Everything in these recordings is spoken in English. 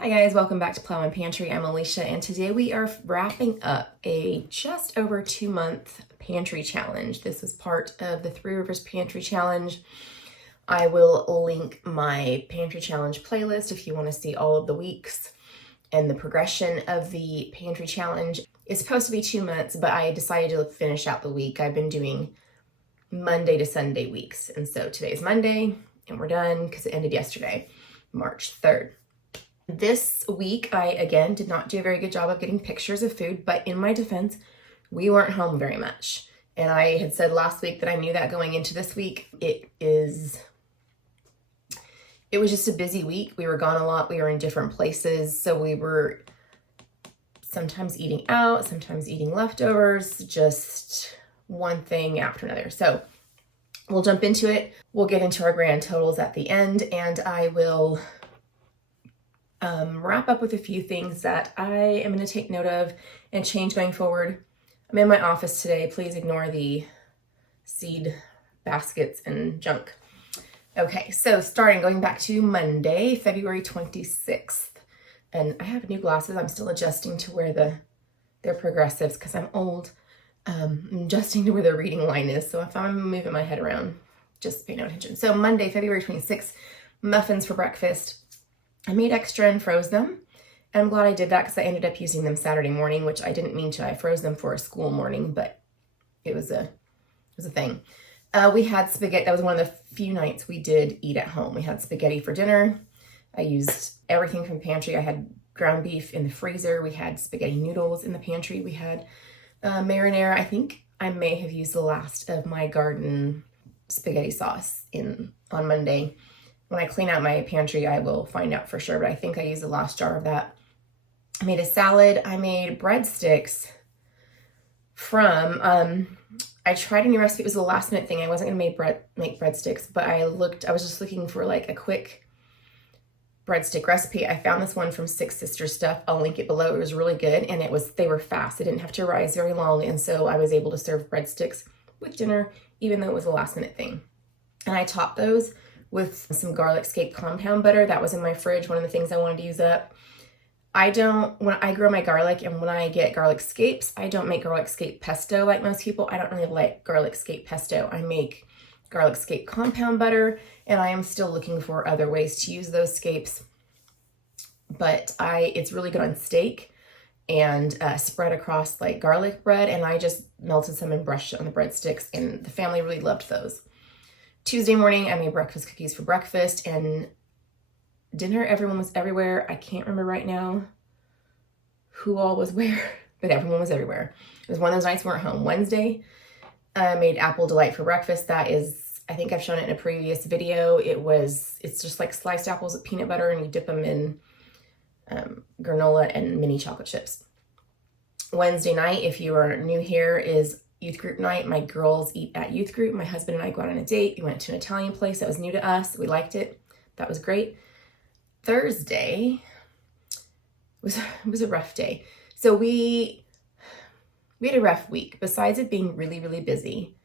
Hi guys, welcome back to Plow and Pantry. I'm Alicia, and today we are wrapping up a just over 2-month pantry challenge. This was part of the Three Rivers Pantry Challenge. I will link my pantry challenge playlist if you want to see all of the weeks and the progression of the pantry challenge. It's supposed to be 2 months, but I decided to finish out the week. I've been doing Monday to Sunday weeks, and so today's Monday and we're done because it ended yesterday, March 3rd. This week, I again did not do a very good job of getting pictures of food, but in my defense, we weren't home very much. And I had said last week that I knew that going into this week. It was just a busy week. We were gone a lot. We were in different places. So we were sometimes eating out, sometimes eating leftovers, just one thing after another. So we'll jump into it. We'll get into our grand totals at the end, and I will wrap up with a few things that I am going to take note of and change going forward. I'm in my office today. Please ignore the seed baskets and junk. Okay, so going back to Monday, February 26th. And I have new glasses. I'm still adjusting to where they're progressives because I'm old. I'm adjusting to where the reading line is. So if I'm moving my head around, just pay no attention. So Monday, February 26th, muffins for breakfast. I made extra and froze them, and I'm glad I did that because I ended up using them Saturday morning, which I didn't mean to. I froze them for a school morning, but it was a thing. We had spaghetti. That was one of the few nights we did eat at home. We had spaghetti for dinner. I used everything from pantry. I had ground beef in the freezer. We had spaghetti noodles in the pantry. We had marinara. I think I may have used the last of my garden spaghetti sauce on Monday. When I clean out my pantry, I will find out for sure, but I think I used the last jar of that. I made a salad. I made breadsticks from, I tried a new recipe. It was a last minute thing. I wasn't going to make breadsticks, but I was just looking for like a quick breadstick recipe. I found this one from Six Sisters Stuff. I'll link it below. It was really good, and they were fast. They didn't have to rise very long, and so I was able to serve breadsticks with dinner, even though it was a last minute thing. And I topped those with some garlic scape compound butter. That was in my fridge, one of the things I wanted to use up. When I grow my garlic and when I get garlic scapes, I don't make garlic scape pesto like most people. I don't really like garlic scape pesto. I make garlic scape compound butter, and I am still looking for other ways to use those scapes. But it's really good on steak and spread across like garlic bread, and I just melted some and brushed it on the breadsticks, and the family really loved those. Tuesday morning, I made breakfast cookies for breakfast, and dinner, everyone was everywhere. I can't remember right now who all was where, but everyone was everywhere. It was one of those nights we weren't home. Wednesday, I made apple delight for breakfast. That is, I think I've shown it in a previous video. It's just like sliced apples with peanut butter, and you dip them in granola and mini chocolate chips. Wednesday night, if you are new here, is youth group night. My girls eat at youth group. My husband and I go out on a date. We went to an Italian place that was new to us. We liked it. That was great. Thursday was a rough day. So we had a rough week. Besides it being really, really busy,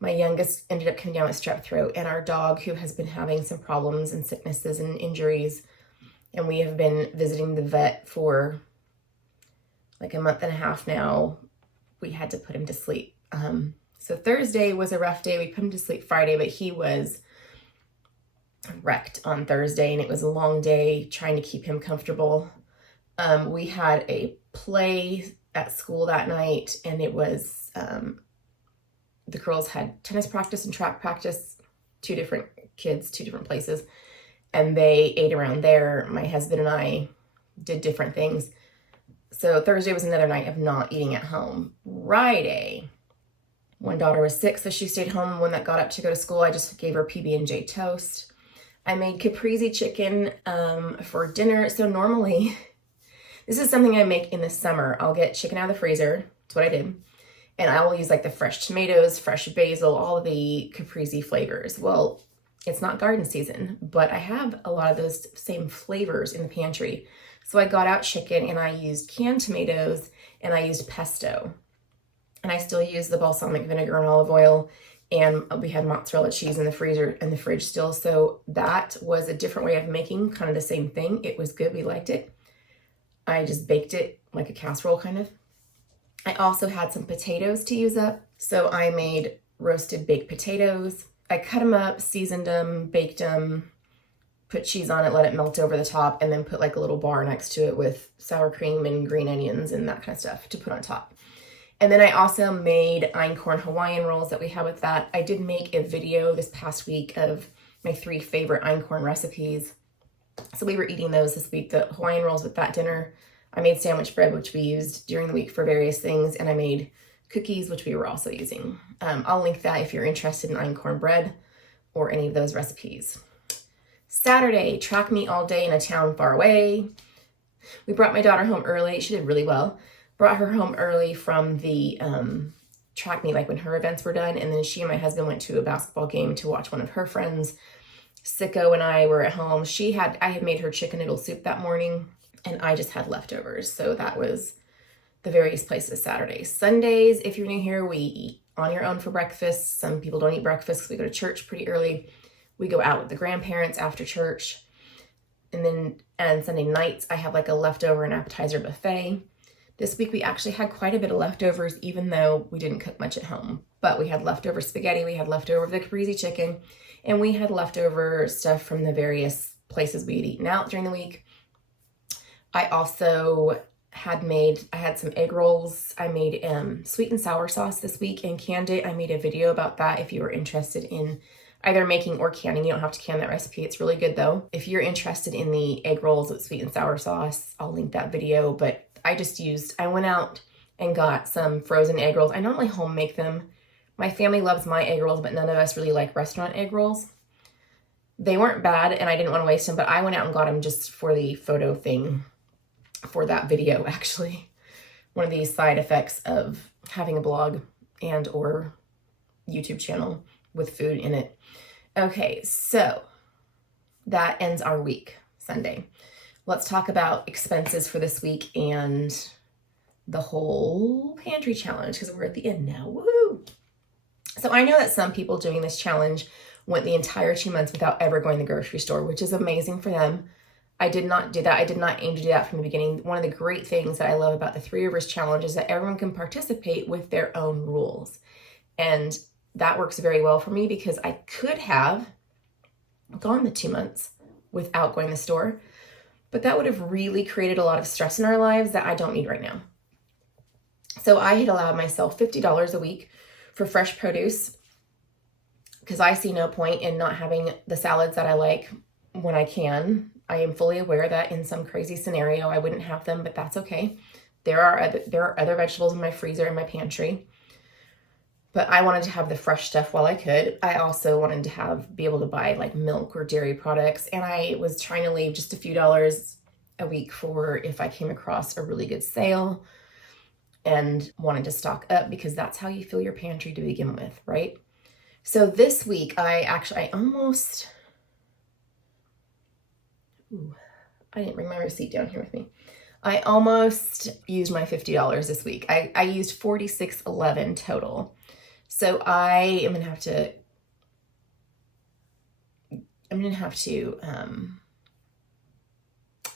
my youngest ended up coming down with strep throat, and our dog, who has been having some problems and sicknesses and injuries, and we have been visiting the vet for like a month and a half now, we had to put him to sleep. So Thursday was a rough day. We put him to sleep Friday, but he was wrecked on Thursday, and it was a long day trying to keep him comfortable. We had a play at school that night, and it was, the girls had tennis practice and track practice, 2 different kids, 2 different places, and they ate around there. My husband and I did different things. So Thursday was another night of not eating at home. Friday, one daughter was sick, so she stayed home. One that got up to go to school, I just gave her PB&J toast. I made caprese chicken for dinner. So normally, this is something I make in the summer. I'll get chicken out of the freezer. That's what I did. And I will use like the fresh tomatoes, fresh basil, all of the caprese flavors. Well, it's not garden season, but I have a lot of those same flavors in the pantry. So I got out chicken, and I used canned tomatoes, and I used pesto. And I still use the balsamic vinegar and olive oil and we had mozzarella cheese in the freezer and the fridge still. So that was a different way of making kind of the same thing. It was good. We liked it. I just baked it like a casserole kind of. I also had some potatoes to use up. So I made roasted baked potatoes. I cut them up, seasoned them, baked them, put cheese on it, let it melt over the top, and then put like a little bar next to it with sour cream and green onions and that kind of stuff to put on top. And then I also made Einkorn Hawaiian rolls that we have with that. I did make a video this past week of my 3 favorite Einkorn recipes. So we were eating those this week, the Hawaiian rolls with that dinner. I made sandwich bread, which we used during the week for various things. And I made cookies, which we were also using. I'll link that if you're interested in Einkorn bread or any of those recipes. Saturday, track meet all day in a town far away. We brought my daughter home early. She did really well. Brought her home early from the track meet, like when her events were done. And then she and my husband went to a basketball game to watch one of her friends. Sicko and I were at home. I had made her chicken noodle soup that morning, and I just had leftovers. So that was the various places Saturday. Sundays, if you're new here, we eat on your own for breakfast. Some people don't eat breakfast because we go to church pretty early. We go out with the grandparents after church. And Sunday nights, I have like a leftover and appetizer buffet. This week, we actually had quite a bit of leftovers, even though we didn't cook much at home. But we had leftover spaghetti, we had leftover the caprese chicken, and we had leftover stuff from the various places we had eaten out during the week. I also I had some egg rolls. I made sweet and sour sauce this week and canned it. I made a video about that if you were interested in either making or canning. You don't have to can that recipe. It's really good though. If you're interested in the egg rolls with sweet and sour sauce, I'll link that video. But I went out and got some frozen egg rolls. I normally home make them. My family loves my egg rolls, but none of us really like restaurant egg rolls. They weren't bad and I didn't want to waste them, but I went out and got them just for the photo thing for that video, actually. One of these side effects of having a blog and or YouTube channel with food in it. Okay, so that ends our week, Sunday. Let's talk about expenses for this week and the whole pantry challenge because we're at the end now. Woo! So I know that some people doing this challenge went the entire 2 months without ever going to the grocery store, which is amazing for them. I did not do that. I did not aim to do that from the beginning. One of the great things that I love about the 3 Rivers Challenge is that everyone can participate with their own rules. And that works very well for me because I could have gone the 2 months without going to the store, but that would have really created a lot of stress in our lives that I don't need right now. So I had allowed myself $50 a week for fresh produce because I see no point in not having the salads that I like when I can. I am fully aware that in some crazy scenario I wouldn't have them, but that's okay. There are other vegetables in my freezer in my pantry, but I wanted to have the fresh stuff while I could. I also wanted to be able to buy like milk or dairy products, and I was trying to leave just a few dollars a week for if I came across a really good sale and wanted to stock up because that's how you fill your pantry to begin with, right? So this week I didn't bring my receipt down here with me. I almost used my $50 this week. I used $46.11 total. So I am gonna have to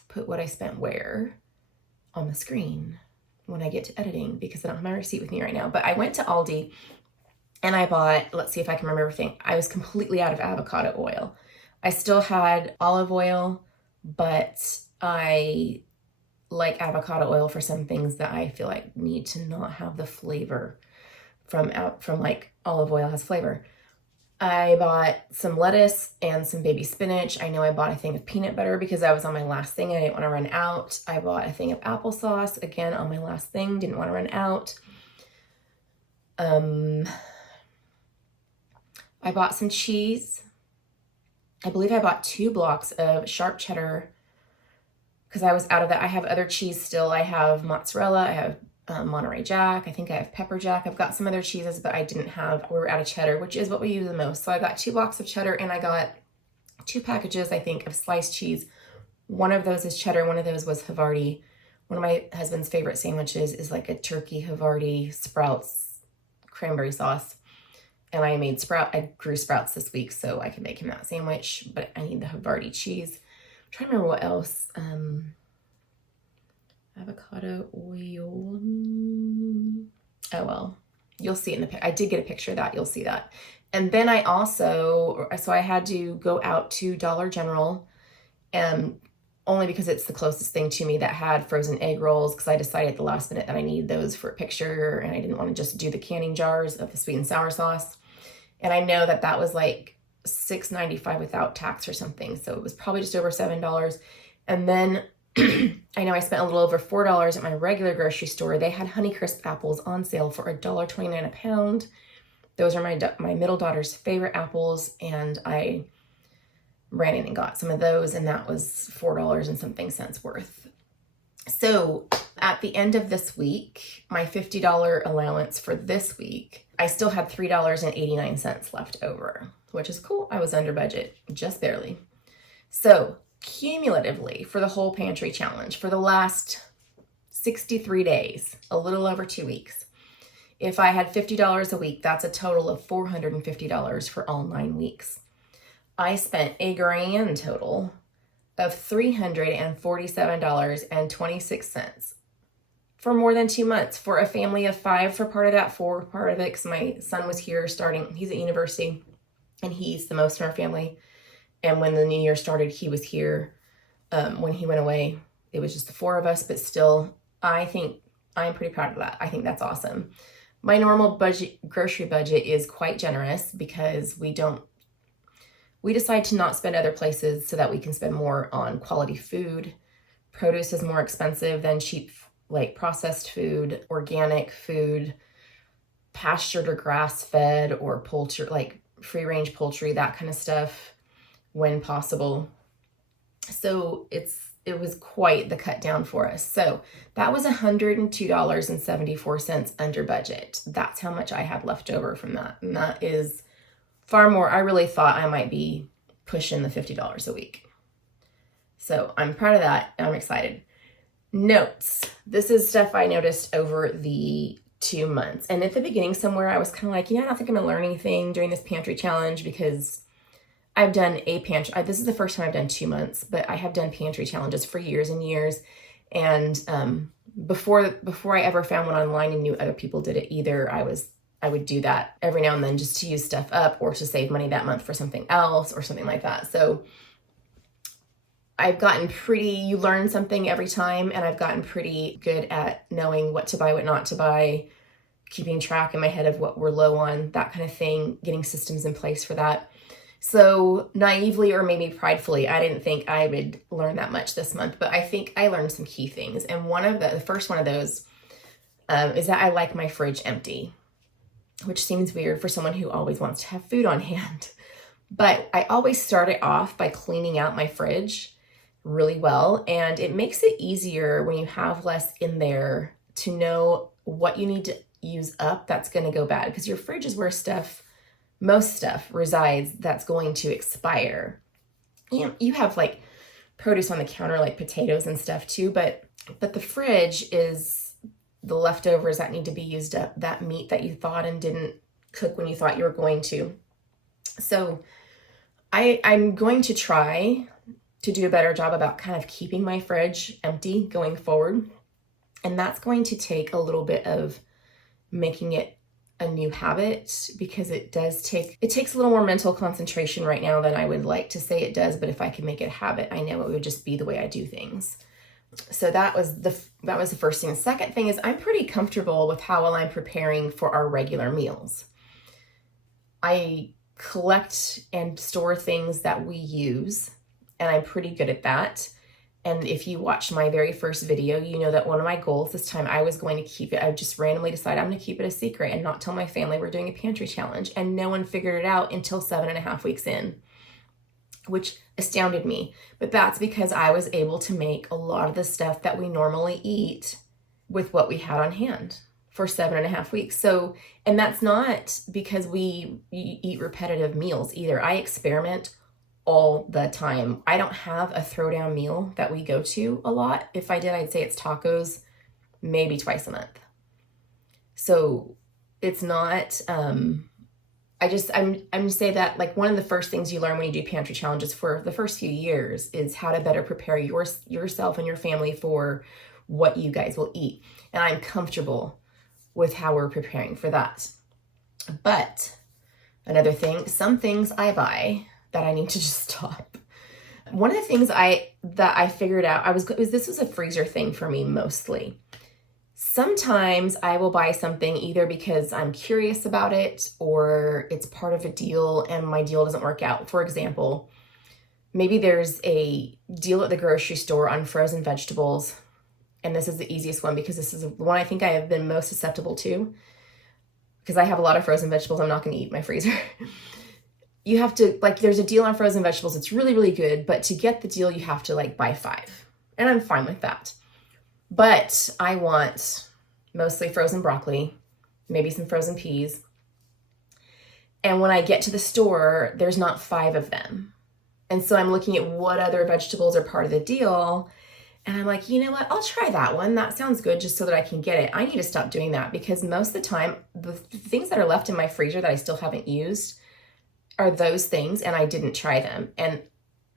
put what I spent where on the screen when I get to editing because I don't have my receipt with me right now. But I went to Aldi and I bought, let's see if I can remember everything. I was completely out of avocado oil. I still had olive oil, but I like avocado oil for some things that I feel like need to not have the flavor from like olive oil has flavor. I bought some lettuce and some baby spinach. I know I bought a thing of peanut butter because I was on my last thing and I didn't want to run out. I bought a thing of applesauce, again, on my last thing, didn't want to run out. I bought some cheese. I believe I bought 2 blocks of sharp cheddar because I was out of that. I have other cheese still. I have mozzarella. I have Monterey Jack. I think I have pepper jack. I've got some other cheeses, but I didn't have, we were out of cheddar, which is what we use the most. So I got 2 blocks of cheddar and I got 2 packages, I think, of sliced cheese. One of those is cheddar. One of those was Havarti. One of my husband's favorite sandwiches is like a turkey Havarti sprouts cranberry sauce. And I grew sprouts this week, so I can make him that sandwich, but I need the Havarti cheese. I'm trying to remember what else. Avocado oil. Oh, well, you'll see it in the, I did get a picture of that. You'll see that. And then I also, so I had to go out to Dollar General, only because it's the closest thing to me that had frozen egg rolls, because I decided at the last minute that I needed those for a picture, and I didn't want to just do the canning jars of the sweet and sour sauce. And I know that that was like $6.95 without tax or something, so it was probably just over $7. And then I know I spent a little over $4 at my regular grocery store. They had Honeycrisp apples on sale for $1.29 a pound. Those are my middle daughter's favorite apples, and I ran in and got some of those, and that was $4 and something cents worth. So at the end of this week, my $50 allowance for this week, I still had $3.89 left over, which is cool. I was under budget, just barely. So cumulatively for the whole pantry challenge, for the last 63 days, a little over 2 weeks, if I had $50 a week, that's a total of $450 for all 9 weeks. I spent a grand total of $347.26 for more than 2 months for a family of 5 for part of that, 4 part of it, because my son was here starting, he's at university, and he's the most in our family. And when the new year started, he was here. When he went away, it was just the 4 of us, but still, I think I'm pretty proud of that. I think that's awesome. My normal grocery budget is quite generous because we decide to not spend other places so that we can spend more on quality food. Produce is more expensive than cheap, like processed food, organic food, pastured or grass-fed or poultry, like free-range poultry, that kind of stuff when possible. So it was quite the cut down for us. So that was $102.74 under budget. That's how much I had left over from that. And that is far more. I really thought I might be pushing the $50 a week. So I'm proud of that. And I'm excited. Notes. This is stuff I noticed over the 2 months. And at the beginning somewhere, I was kind of like, I don't think I'm going to learn anything during this pantry challenge because I've done a pantry. This is the first time I've done 2 months, but I have done pantry challenges for years and years. And before I ever found one online and knew other people did it either, I would do that every now and then just to use stuff up or to save money that month for something else or something like that. So I've gotten you learn something every time, and I've gotten pretty good at knowing what to buy, what not to buy, keeping track in my head of what we're low on, that kind of thing, getting systems in place for that. So naively or maybe pridefully, I didn't think I would learn that much this month, but I think I learned some key things. And the first one of those is that I like my fridge empty, which seems weird for someone who always wants to have food on hand. But I always start it off by cleaning out my fridge really well. And it makes it easier when you have less in there to know what you need to use up that's going to go bad. Because your fridge is where most stuff resides that's going to expire. You have like produce on the counter, like potatoes and stuff too, but the fridge is the leftovers that need to be used up, that meat that you thought and didn't cook when you thought you were going to. So I'm going to try to do a better job about kind of keeping my fridge empty going forward. And that's going to take a little bit of making it a new habit, because it takes a little more mental concentration right now than I would like to say it does. But if I could make it a habit, I know it would just be the way I do things. So that was the first thing. The second thing is I'm pretty comfortable with how well I'm preparing for our regular meals. I collect and store things that we use, and I'm pretty good at that. And if you watched my very first video, you know that one of my goals this time, I was going to keep it. I just randomly decided I'm going to keep it a secret and not tell my family we're doing a pantry challenge. And no one figured it out until 7.5 weeks in, which astounded me. But that's because I was able to make a lot of the stuff that we normally eat with what we had on hand for 7.5 weeks. So, and that's not because we eat repetitive meals either. I experiment all the time. I don't have a throwdown meal that we go to a lot. If I did, I'd say it's tacos, maybe twice a month. So it's not I'm say that like one of the first things you learn when you do pantry challenges for the first few years is how to better prepare yourself and your family for what you guys will eat. And I'm comfortable with how we're preparing for that. But another thing, some things I buy that I need to just stop. One of the things that I figured out, this was a freezer thing for me mostly. Sometimes I will buy something either because I'm curious about it or it's part of a deal and my deal doesn't work out. For example, maybe there's a deal at the grocery store on frozen vegetables. And this is the easiest one because this is the one I think I have been most susceptible to because I have a lot of frozen vegetables I'm not going to eat in my freezer. You have to, like, there's a deal on frozen vegetables. It's really, really good. But to get the deal, you have to like buy 5. And I'm fine with that. But I want mostly frozen broccoli, maybe some frozen peas. And when I get to the store, there's not 5 of them. And so I'm looking at what other vegetables are part of the deal. And I'm like, you know what? I'll try that one. That sounds good just so that I can get it. I need to stop doing that because most of the time, the things that are left in my freezer that I still haven't used are those things and I didn't try them. And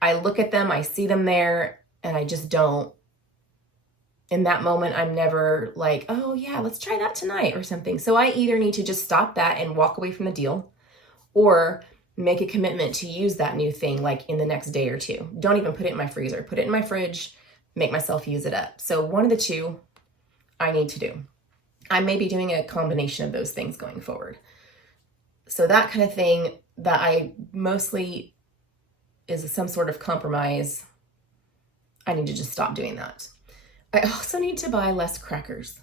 I look at them, I see them there, and I just don't. In that moment, I'm never like, oh yeah, let's try that tonight or something. So I either need to just stop that and walk away from the deal or make a commitment to use that new thing like in the next day or 2. Don't even put it in my freezer. Put it in my fridge, make myself use it up. So one of the 2 I need to do. I may be doing a combination of those things going forward. So that kind of thing that I mostly is some sort of compromise. I need to just stop doing that. I also need to buy less crackers.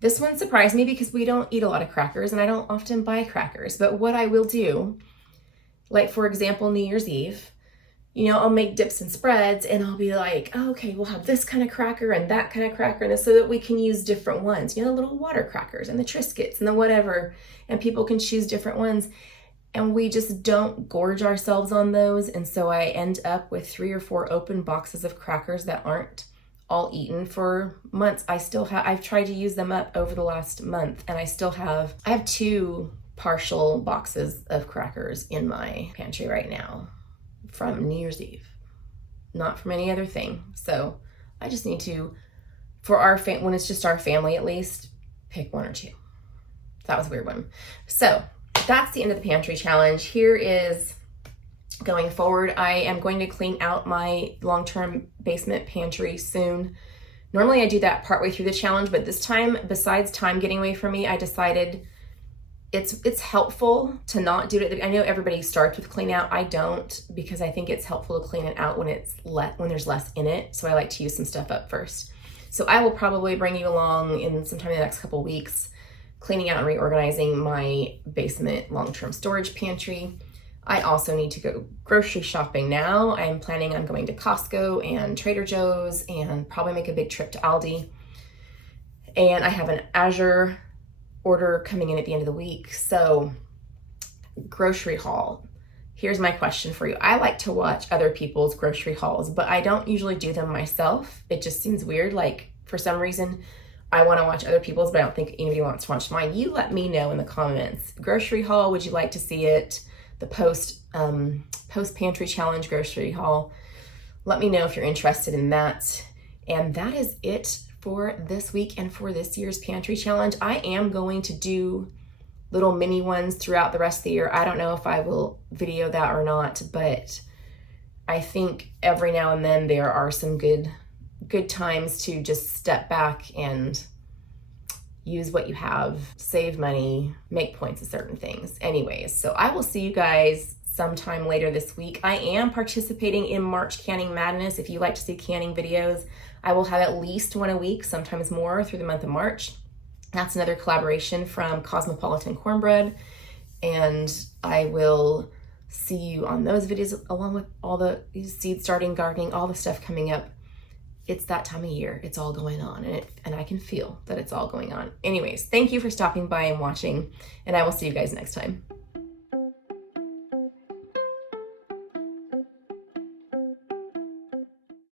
This one surprised me because we don't eat a lot of crackers and I don't often buy crackers. But what I will do, like for example, New Year's Eve, you know, I'll make dips and spreads and I'll be like, oh, okay, we'll have this kind of cracker and that kind of cracker, and so that we can use different ones, you know, the little water crackers and the Triscuits and the whatever, and people can choose different ones. And we just don't gorge ourselves on those. And so I end up with 3 or 4 open boxes of crackers that aren't all eaten for months. I've tried to use them up over the last month and I have 2 partial boxes of crackers in my pantry right now from New Year's Eve, not from any other thing. So I just need to, for our when it's just our family at least, pick 1 or 2. That was a weird one. So that's the end of the pantry challenge. Here is going forward. I am going to clean out my long-term basement pantry soon. Normally I do that partway through the challenge, but this time, besides time getting away from me, I decided it's helpful to not do it. I know everybody starts with clean out. I don't, because I think it's helpful to clean it out when there's less in it. So I like to use some stuff up first. So I will probably bring you along in sometime in the next couple weeks, cleaning out and reorganizing my basement long-term storage pantry. I also need to go grocery shopping now. I'm planning on going to Costco and Trader Joe's and probably make a big trip to Aldi. And I have an Azure order coming in at the end of the week. So grocery haul. Here's my question for you. I like to watch other people's grocery hauls, but I don't usually do them myself. It just seems weird. Like for some reason, I want to watch other people's, but I don't think anybody wants to watch mine. You let me know in the comments. Grocery haul, would you like to see it? The post pantry challenge grocery haul. Let me know if you're interested in that. And that is it for this week and for this year's pantry challenge. I am going to do little mini ones throughout the rest of the year. I don't know if I will video that or not, but I think every now and then there are some good times to just step back and use what you have, save money, make points of certain things. Anyways, so I will see you guys sometime later this week. I am participating in March Canning Madness. If you like to see canning videos, I will have at least one a week, sometimes more through the month of March. That's another collaboration from Cosmopolitan Cornbread. And I will see you on those videos along with all the seed starting, gardening, all the stuff coming up. It's that time of year. It's all going on, and I can feel that it's all going on. Anyways, thank you for stopping by and watching, and I will see you guys next time.